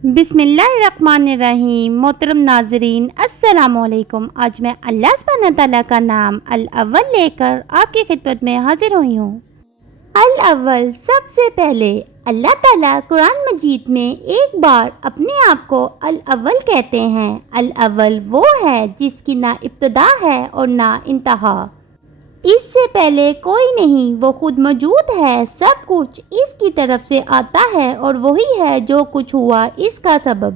بسم اللہ الرحمن الرحیم۔ محترم ناظرین السلام علیکم۔ آج میں اللہ سبحانہ تعالیٰ کا نام الاول لے کر آپ کی خدمت میں حاضر ہوئی ہوں۔ الاول سب سے پہلے اللہ تعالیٰ قرآن مجید میں ایک بار اپنے آپ کو الاول کہتے ہیں۔ الاول وہ ہے جس کی نہ ابتدا ہے اور نہ انتہا، اس سے پہلے کوئی نہیں، وہ خود موجود ہے، سب کچھ اس کی طرف سے آتا ہے اور وہی ہے جو کچھ ہوا اس کا سبب۔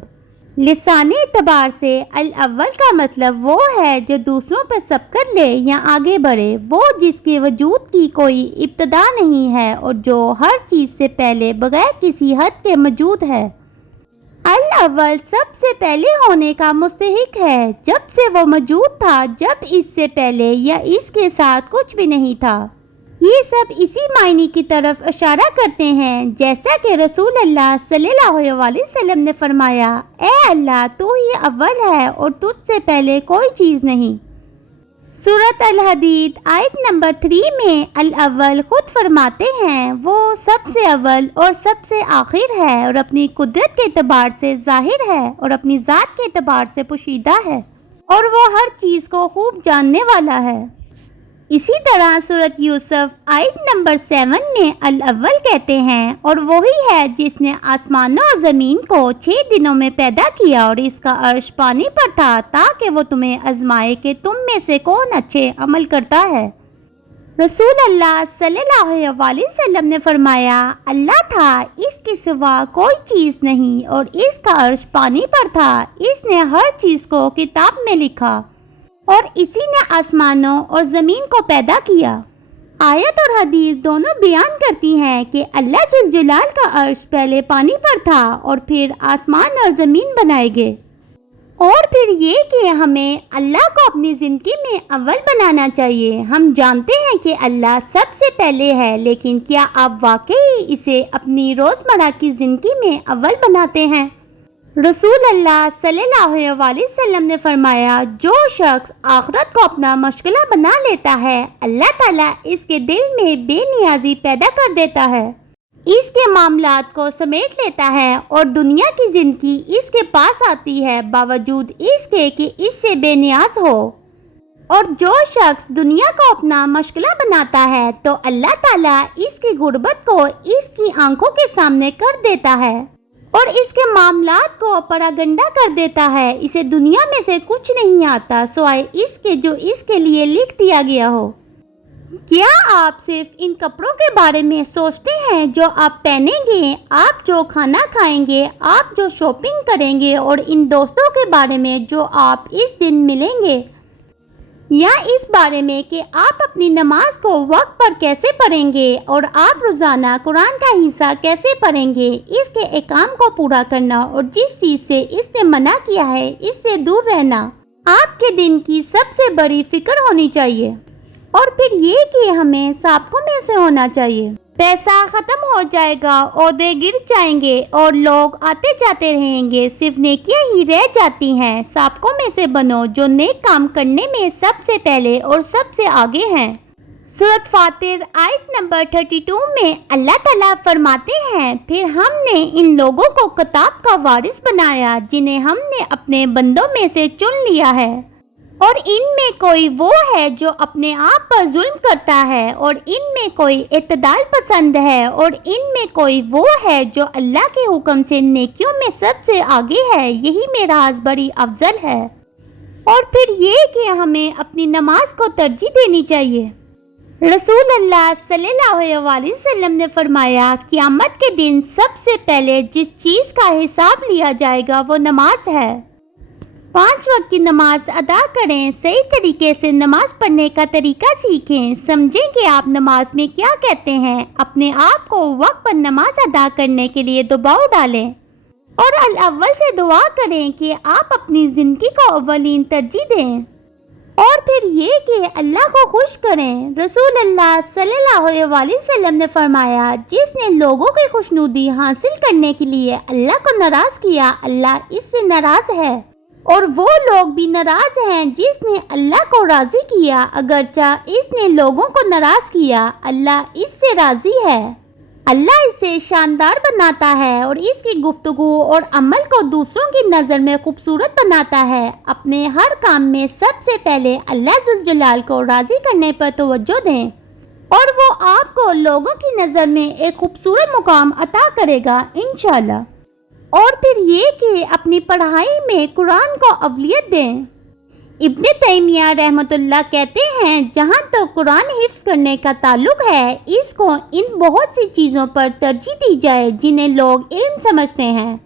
لسانی اعتبار سے الاول کا مطلب وہ ہے جو دوسروں پر سبقت لے یا آگے بڑھے، وہ جس کے وجود کی کوئی ابتدا نہیں ہے اور جو ہر چیز سے پہلے بغیر کسی حد کے موجود ہے۔ الاول سب سے پہلے ہونے کا مستحق ہے، جب سے وہ موجود تھا، جب اس سے پہلے یا اس کے ساتھ کچھ بھی نہیں تھا۔ یہ سب اسی معنی کی طرف اشارہ کرتے ہیں جیسا کہ رسول اللہ صلی اللہ علیہ وسلم نے فرمایا، اے اللہ تو ہی اول ہے اور تجھ سے پہلے کوئی چیز نہیں۔ سورۃ الحدید آیت نمبر 3 میں الاول خود فرماتے ہیں وہ سب سے اول اور سب سے آخر ہے اور اپنی قدرت کے اعتبار سے ظاہر ہے اور اپنی ذات کے اعتبار سے پوشیدہ ہے اور وہ ہر چیز کو خوب جاننے والا ہے۔ اسی طرح سورۃ یوسف آیت نمبر 7 میں الاول کہتے ہیں اور وہی ہے جس نے آسمانوں اور زمین کو 6 دنوں میں پیدا کیا اور اس کا عرش پانی پر تھا تاکہ وہ تمہیں آزمائے کہ تم میں سے کون اچھے عمل کرتا ہے۔ رسول اللہ صلی اللہ علیہ وسلم نے فرمایا، اللہ تھا، اس کے سوا کوئی چیز نہیں اور اس کا عرش پانی پر تھا، اس نے ہر چیز کو کتاب میں لکھا اور اسی نے آسمانوں اور زمین کو پیدا کیا۔ آیت اور حدیث دونوں بیان کرتی ہیں کہ اللہ ذوالجلال کا عرش پہلے پانی پر تھا اور پھر آسمان اور زمین بنائے گئے، اور پھر یہ کہ ہمیں اللہ کو اپنی زندگی میں اول بنانا چاہیے۔ ہم جانتے ہیں کہ اللہ سب سے پہلے ہے، لیکن کیا آپ واقعی اسے اپنی روزمرہ کی زندگی میں اول بناتے ہیں؟ رسول اللہ صلی اللہ علیہ وسلم نے فرمایا، جو شخص آخرت کو اپنا مشغلہ بنا لیتا ہے، اللہ تعالیٰ اس کے دل میں بے نیازی پیدا کر دیتا ہے، اس کے معاملات کو سمیٹ لیتا ہے اور دنیا کی زندگی اس کے پاس آتی ہے باوجود اس کے کہ اس سے بے نیاز ہو۔ اور جو شخص دنیا کو اپنا مشغلہ بناتا ہے تو اللہ تعالیٰ اس کی غربت کو اس کی آنکھوں کے سامنے کر دیتا ہے اور اس کے معاملات کو پراگنڈا کر دیتا ہے۔ اسے دنیا میں سے کچھ نہیں آتا سوائے اس کے جو اس کے لیے لکھ دیا گیا ہو۔ کیا آپ صرف ان کپڑوں کے بارے میں سوچتے ہیں جو آپ پہنیں گے، آپ جو کھانا کھائیں گے، آپ جو شاپنگ کریں گے، اور ان دوستوں کے بارے میں جو آپ اس دن ملیں گے، یا اس بارے میں کہ آپ اپنی نماز کو وقت پر کیسے پڑھیں گے اور آپ روزانہ قرآن کا حصہ کیسے پڑھیں گے، اس کے احکام کو پورا کرنا اور جس چیز سے اس نے منع کیا ہے اس سے دور رہنا آپ کے دن کی سب سے بڑی فکر ہونی چاہیے۔ اور پھر یہ کہ ہمیں سابقوں میں سے ہونا چاہیے۔ پیسہ ختم ہو جائے گا، عہدے گر جائیں گے اور لوگ آتے جاتے رہیں گے، صرف نیکیاں ہی رہ جاتی ہیں۔ سابقوں میں سے بنو جو نیک کام کرنے میں سب سے پہلے اور سب سے آگے ہیں۔ سورۃ فاطر آیت نمبر 32 میں اللہ تعالیٰ فرماتے ہیں، پھر ہم نے ان لوگوں کو کتاب کا وارث بنایا جنہیں ہم نے اپنے بندوں میں سے چن لیا ہے، اور ان میں کوئی وہ ہے جو اپنے آپ پر ظلم کرتا ہے اور ان میں کوئی اعتدال پسند ہے، اور ان میں کوئی وہ ہے جو اللہ کے حکم سے نیکیوں میں سب سے آگے ہے، یہی معراج بڑی افضل ہے۔ اور پھر یہ کہ ہمیں اپنی نماز کو ترجیح دینی چاہیے۔ رسول اللہ صلی اللہ علیہ وسلم نے فرمایا، قیامت کے دن سب سے پہلے جس چیز کا حساب لیا جائے گا وہ نماز ہے۔ 5 وقت کی نماز ادا کریں، صحیح طریقے سے نماز پڑھنے کا طریقہ سیکھیں، سمجھیں کہ آپ نماز میں کیا کہتے ہیں، اپنے آپ کو وقت پر نماز ادا کرنے کے لیے دباؤ ڈالیں اور الاول سے دعا کریں کہ آپ اپنی زندگی کو اولین ترجیح دیں، اور پھر یہ کہ اللہ کو خوش کریں۔ رسول اللہ صلی اللہ علیہ وسلم نے فرمایا، جس نے لوگوں کی خوشنودی حاصل کرنے کے لیے اللہ کو ناراض کیا، اللہ اس سے ناراض ہے، اور وہ لوگ بھی ناراض ہیں جس نے اللہ کو راضی کیا، اگرچہ اس نے لوگوں کو ناراض کیا، اللہ اس سے راضی ہے۔ اللہ اسے شاندار بناتا ہے اور اس کی گفتگو اور عمل کو دوسروں کی نظر میں خوبصورت بناتا ہے۔ اپنے ہر کام میں سب سے پہلے اللہ ذوالجلال کو راضی کرنے پر توجہ دیں اور وہ آپ کو لوگوں کی نظر میں ایک خوبصورت مقام عطا کرے گا انشاءاللہ۔ اور پھر یہ کہ اپنی پڑھائی میں قرآن کو اولویت دیں۔ ابن تیمیہ رحمۃ اللہ کہتے ہیں جہاں تک قرآن حفظ کرنے کا تعلق ہے اس کو ان بہت سی چیزوں پر ترجیح دی جائے جنہیں لوگ علم سمجھتے ہیں،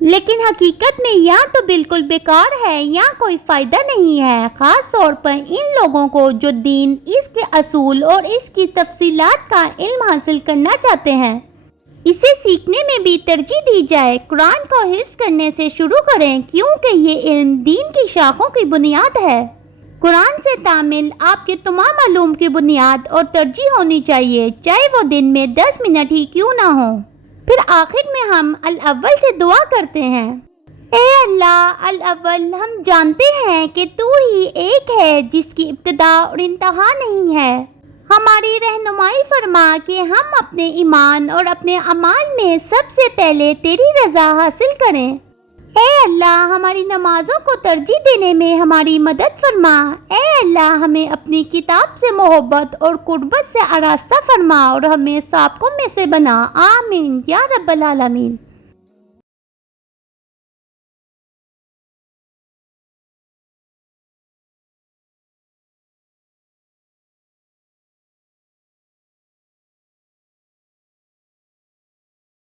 لیکن حقیقت میں یا تو بالکل بیکار ہے یا کوئی فائدہ نہیں ہے، خاص طور پر ان لوگوں کو جو دین، اس کے اصول اور اس کی تفصیلات کا علم حاصل کرنا چاہتے ہیں۔ اسے سیکھنے میں بھی ترجیح دی جائے۔ قرآن کو حفظ کرنے سے شروع کریں کیونکہ یہ علم دین کی شاخوں کی بنیاد ہے۔ قرآن سے تعامل آپ کے تمام علوم کی بنیاد اور ترجیح ہونی چاہیے، چاہے وہ دن میں 10 منٹ ہی کیوں نہ ہو۔ پھر آخر میں ہم الاول سے دعا کرتے ہیں۔ اے اللہ الاول، ہم جانتے ہیں کہ تو ہی ایک ہے جس کی ابتدا اور انتہا نہیں ہے۔ ہماری رہنمائی فرما کہ ہم اپنے ایمان اور اپنے اعمال میں سب سے پہلے تیری رضا حاصل کریں۔ اے اللہ، ہماری نمازوں کو ترجیح دینے میں ہماری مدد فرما۔ اے اللہ، ہمیں اپنی کتاب سے محبت اور قربت سے آراستہ فرما اور ہمیں سابقوں میں سے بنا۔ آمین یا رب العالمین۔